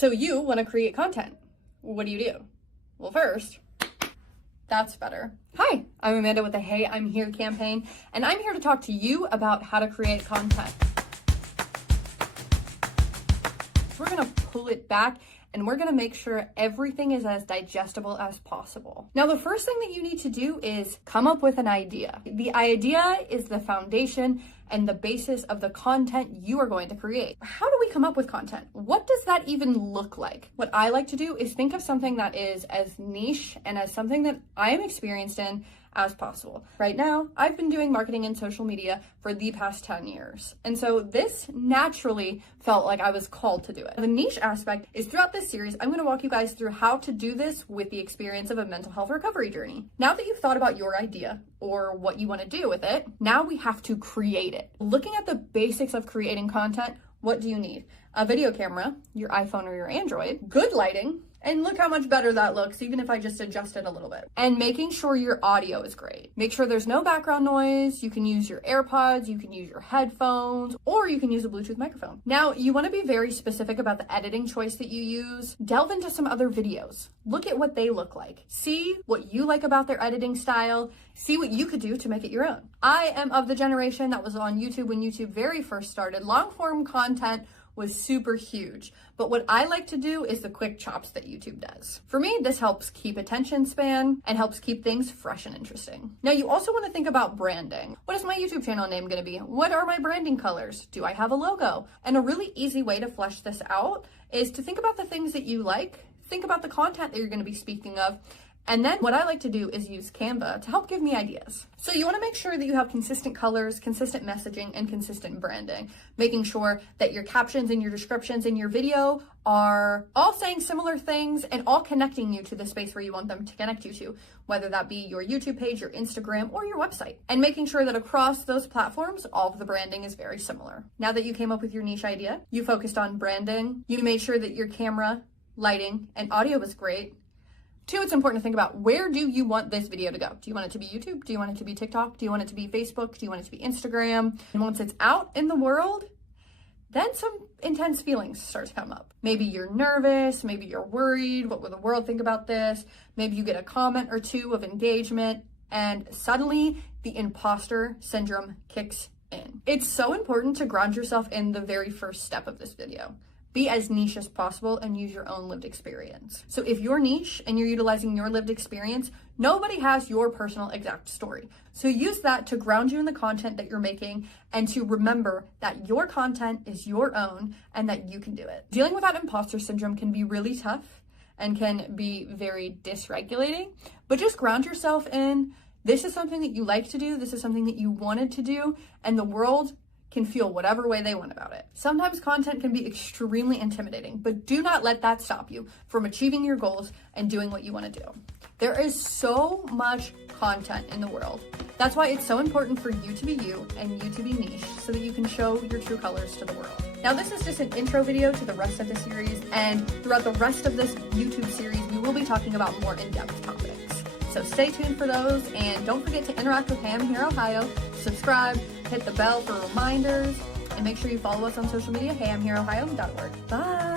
So you want to create content. What do? Well, first, that's better. Hi, I'm Amanda with the Hey, I'm Here campaign, and I'm here to talk to you about how to create content. We're gonna pull it back and we're gonna make sure everything is as digestible as possible. Now, the first thing that you need to do is come up with an idea. The idea is the foundation and the basis of the content you are going to create. How do we come up with content? What does that even look like? What I like to do is think of something that is as niche and as something that I am experienced in as possible. Right now, I've been doing marketing and social media for the past 10 years. And so this naturally felt like I was called to do it. The niche aspect is throughout this series, I'm gonna walk you guys through how to do this with the experience of a mental health recovery journey. Now that you've thought about your idea or what you wanna do with it, now we have to create it. Looking at the basics of creating content, what do you need? A video camera, your iPhone or your Android, good lighting, and look how much better that looks, even if I just adjust it a little bit. And making sure your audio is great. Make sure there's no background noise. You can use your AirPods, you can use your headphones, or you can use a Bluetooth microphone. Now, you wanna be very specific about the editing choice that you use. Delve into some other videos. Look at what they look like. See what you like about their editing style. See what you could do to make it your own. I am of the generation that was on YouTube when YouTube very first started. Long form content was super huge. But what I like to do is the quick chops that YouTube does. For me, this helps keep attention span and helps keep things fresh and interesting. Now, you also want to think about branding. What is my YouTube channel name going to be? What are my branding colors? Do I have a logo? And a really easy way to flesh this out is to think about the things that you like, think about the content that you're going to be speaking of, and then what I like to do is use Canva to help give me ideas. So you want to make sure that you have consistent colors, consistent messaging, and consistent branding, making sure that your captions and your descriptions in your video are all saying similar things and all connecting you to the space where you want them to connect you to, whether that be your YouTube page, your Instagram, or your website. And making sure that across those platforms, all of the branding is very similar. Now that you came up with your niche idea, you focused on branding, you made sure that your camera, lighting, and audio was great. Two, it's important to think about, where do you want this video to go? Do you want it to be YouTube? Do you want it to be TikTok? Do you want it to be Facebook? Do you want it to be Instagram? And once it's out in the world, then some intense feelings start to come up. Maybe you're nervous, maybe you're worried, what will the world think about this? Maybe you get a comment or two of engagement, and suddenly the imposter syndrome kicks in. It's so important to ground yourself in the very first step of this video. Be as niche as possible and use your own lived experience. So if you're niche and you're utilizing your lived experience, nobody has your personal exact story. So use that to ground you in the content that you're making and to remember that your content is your own and that you can do it. Dealing with that imposter syndrome can be really tough and can be very dysregulating, but just ground yourself in, this is something that you like to do, this is something that you wanted to do, and the world can feel whatever way they want about it. Sometimes content can be extremely intimidating, but do not let that stop you from achieving your goals and doing what you want to do. There is so much content in the world. That's why it's so important for you to be you and you to be niche so that you can show your true colors to the world. Now, this is just an intro video to the rest of the series, and throughout the rest of this YouTube series, we will be talking about more in-depth topics. So stay tuned for those, and don't forget to interact with Hey, I'm Here Ohio, subscribe, hit the bell for reminders, and make sure you follow us on social media, heyimhereohio.org. Bye!